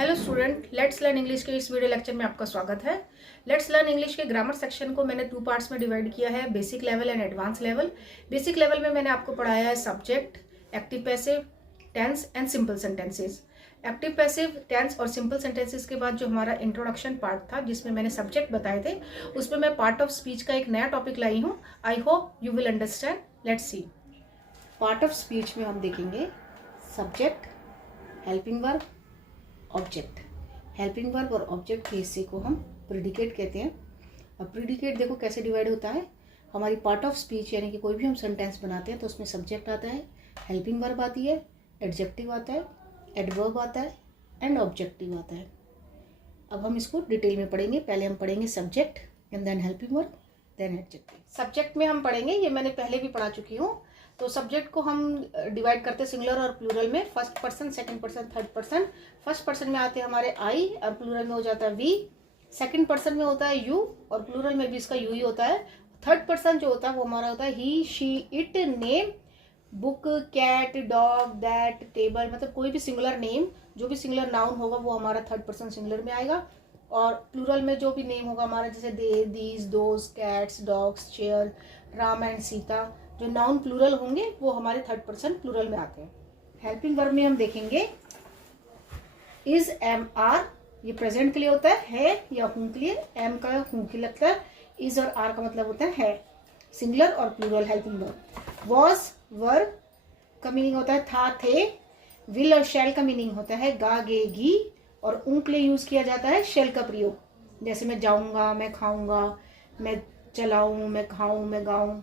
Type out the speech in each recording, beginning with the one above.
Hello student, let's learn English के इस video lecture में आपका स्वागत है। लेट्स लर्न इंग्लिश के ग्रामर सेक्शन को मैंने 2 पार्ट्स में डिवाइड किया है, basic level and advance level. Basic level में मैंने आपको पढ़ाया है subject, active passive, tense and simple sentences. Active passive, tense और सिंपल सेंटेंसेस के बाद जो हमारा इंट्रोडक्शन पार्ट था जिसमें मैंने सब्जेक्ट बताए थे, उसमें मैं पार्ट ऑफ स्पीच का एक नया टॉपिक लाई हूँ। I hope you will understand. Let's see. Part of speech में हम देखेंगे subject, helping verb, object. Helping verb और ऑब्जेक्ट के हिस्से को हम प्रीडिकेट कहते हैं। अब प्रीडिकेट देखो कैसे डिवाइड होता है। हमारी पार्ट ऑफ स्पीच यानी कि कोई भी हम सेंटेंस बनाते हैं तो उसमें सब्जेक्ट आता है, हेल्पिंग वर्ब आती है, एडजेक्टिव आता है, एडवर्ब आता है एंड ऑब्जेक्टिव आता है। अब हम इसको डिटेल में पढ़ेंगे। पहले हम पढ़ेंगे subject and then helping verb then adjective. Subject में हम पढ़ेंगे, ये मैंने पहले भी पढ़ा चुकी हूँ। तो सब्जेक्ट को हम डिवाइड करते हैं सिंगुलर और प्लूरल में, first person, second person, third person. First person में आते हैं हमारे आई और प्लूरल में हो जाता है वी। सेकंड पर्सन में होता है यू और प्लूरल में भी इसका यू ही होता है। थर्ड पर्सन जो होता है वो हमारा होता है he, she, it, name, book, cat, dog, that, table, मतलब कोई भी सिंगुलर नेम, जो भी सिंगुलर नाउन होगा वो हमारा थर्ड पर्सन सिंगुलर में आएगा। और प्लूरल में जो भी नेम होगा हमारा, जैसे they, these, those, cats, dogs, chair, Ram and Sita, जो नाउन प्लूरल होंगे वो हमारे थर्ड पर्सन प्लूरल में आते हैं। हेल्पिंग वर्ब में हम देखेंगे इज, एम, आर, ये प्रेजेंट के लिए होता है या हूं के लिए। एम का हूं के लगता है, इज और आर का मतलब होता है सिंगुलर और प्लूरल हेल्पिंग वर्ब। वॉज, वर का मीनिंग होता है था, थे। विल और शैल का मीनिंग होता है गा, गे, गी। और ऊं के लिए यूज किया जाता है शेल का प्रयोग, जैसे मैं जाऊंगा, मैं खाऊंगा, मैं चलाऊं, मैं खाऊं, मैं गाऊं,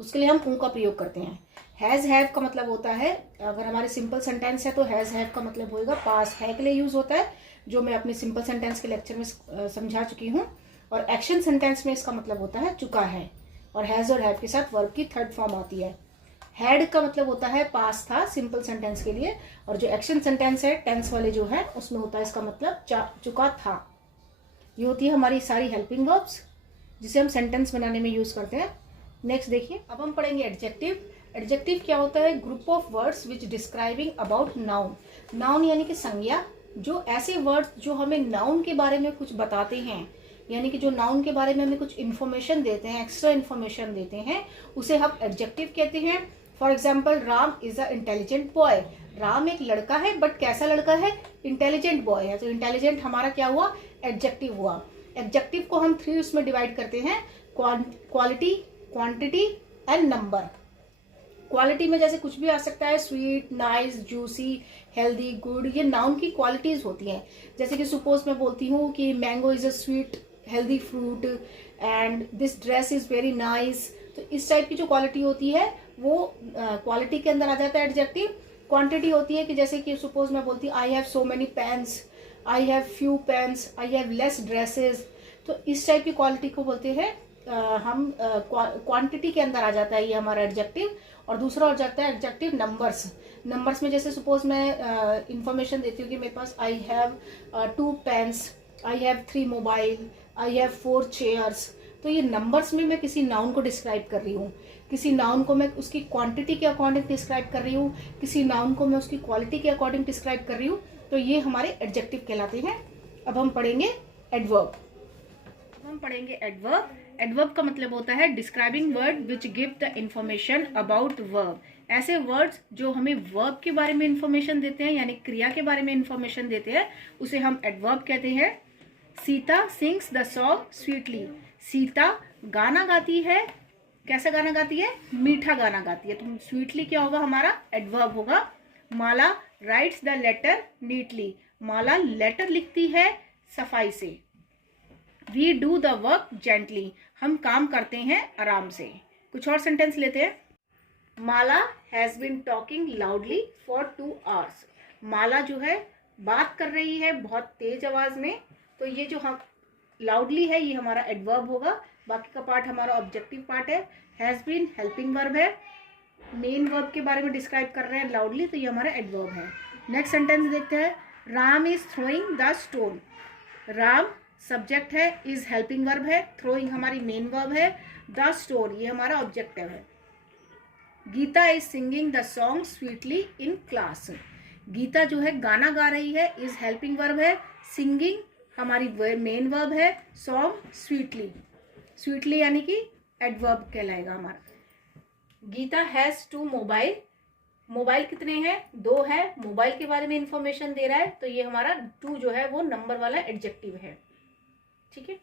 उसके लिए हम ऊ का प्रयोग करते हैं। हैज, हैव का मतलब होता है, अगर हमारे सिंपल सेंटेंस है तो हैज, हैव का मतलब होगा पास, है के लिए यूज होता है, जो मैं अपने सिंपल सेंटेंस के लेक्चर में समझा चुकी हूँ। और एक्शन सेंटेंस में इसका मतलब होता है चुका है। और हैज और हैव के साथ वर्ब की थर्ड फॉर्म आती है। हैड का मतलब होता है पास था सिंपल सेंटेंस के लिए। और जो एक्शन सेंटेंस है टेंस वाले जो है उसमें होता है इसका मतलब चुका था। ये होती है हमारी सारी हेल्पिंग वर्ब्स जिसे हम सेंटेंस बनाने में यूज करते हैं। नेक्स्ट देखिए, अब हम पढ़ेंगे एडजेक्टिव। एडजेक्टिव क्या होता है? Group of words which describing about noun. Noun यानी कि संज्ञा, जो ऐसे वर्ड्स जो हमें नाउन के बारे में कुछ बताते हैं, यानी कि जो नाउन के बारे में हमें कुछ इन्फॉर्मेशन देते हैं, एक्स्ट्रा इन्फॉर्मेशन देते हैं, उसे हम एडजेक्टिव कहते हैं। For example, Ram is a intelligent boy. Ram एक लड़का है, बट कैसा लड़का है? इंटेलिजेंट बॉय है। तो इंटेलिजेंट हमारा क्या हुआ? एडजेक्टिव हुआ। एडजेक्टिव को हम 3 उसमें डिवाइड करते हैं, quality, quantity and number. Quality में जैसे कुछ भी आ सकता है, sweet, nice, juicy, healthy, good, ये नाउन की क्वालिटीज होती हैं। जैसे कि सपोज मैं बोलती हूँ कि mango is a sweet healthy fruit and this dress is very nice. तो इस टाइप की जो क्वालिटी होती है वो क्वालिटी के अंदर आ जाता है एडजेक्टिव। क्वांटिटी होती है कि जैसे कि सपोज मैं बोलती हूँ I have so many pens, I have few pens, I have less dresses. तो इस टाइप की क्वालिटी को बोलते हैं हम क्वांटिटी के अंदर आ जाता है ये हमारा एडजेक्टिव। और दूसरा हो जाता है एडजेक्टिव नंबर्स। नंबर्स में जैसे सपोज मैं इंफॉर्मेशन देती हूँ कि मेरे पास I have 2 pens, I have 3 mobile, I have 4 chairs. तो ये नंबर्स में मैं किसी नाउन को डिस्क्राइब कर रही हूँ, किसी नाउन को मैं उसकी क्वांटिटी के अकॉर्डिंग डिस्क्राइब कर रही हूँ, किसी नाउन को मैं उसकी क्वालिटी के अकॉर्डिंग डिस्क्राइब कर रही हूँ। तो ये हमारे एडजेक्टिव कहलाते हैं। अब हम पढ़ेंगे एडवर्ब। हम पढ़ेंगे एडवर्ब। एडवर्ब का मतलब होता है describing word which give the information about verb. ऐसे वर्ड्स जो हमें वर्ब के बारे में इंफॉर्मेशन देते हैं, यानी क्रिया के बारे में इंफॉर्मेशन देते हैं, उसे हम एडवर्ब कहते हैं। Sita sings the song sweetly. Sita गाना गाती है, कैसा गाना गाती है? मीठा गाना गाती है। तो स्वीटली क्या होगा? हमारा एडवर्ब होगा। Mala writes the letter neatly. Mala letter लिखती है सफाई से। We do the work gently. हम काम करते हैं आराम से। कुछ और सेंटेंस लेते हैं। माला has been talking loudly for 2 hours. माला जो है बात कर रही है बहुत तेज आवाज में। तो ये जो हम लाउडली है ये हमारा एडवर्ब होगा। बाकी का पार्ट हमारा ऑब्जेक्टिव पार्ट है। हैज बीन हेल्पिंग वर्ब है। मेन वर्ब के बारे में डिस्क्राइब कर रहे हैं लाउडली, तो ये हमारा एडवर्ब है। नेक्स्ट सेंटेंस देखते हैं। Ram is throwing the stone. Ram subject है, इज हेल्पिंग वर्ब है, थ्रोइंग हमारी मेन वर्ब है, द स्टोन ये हमारा ऑब्जेक्टिव है। Geeta is singing the song sweetly in class. Geeta जो है गाना गा रही है, इज हेल्पिंग वर्ब है। सिंगिंग हमारी मेन वर्ब है। सॉन्ग स्वीटली, स्वीटली यानी कि एडवर्ब कहलाएगा हमारा। गीता हैज 2 मोबाइल, मोबाइल कितने हैं? 2 है। मोबाइल के बारे में इंफॉर्मेशन दे रहा है, तो ये हमारा 2 जो है वो नंबर वाला एडजेक्टिव है। ठीक है।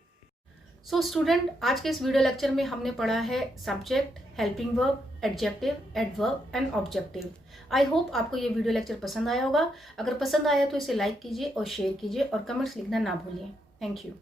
सो स्टूडेंट, आज के इस वीडियो लेक्चर में हमने पढ़ा है subject, helping verb, adjective, adverb and objective. I hope आपको ये वीडियो लेक्चर पसंद आया होगा। अगर पसंद आया तो इसे लाइक कीजिए और शेयर कीजिए और कमेंट्स लिखना ना भूलिए। Thank you.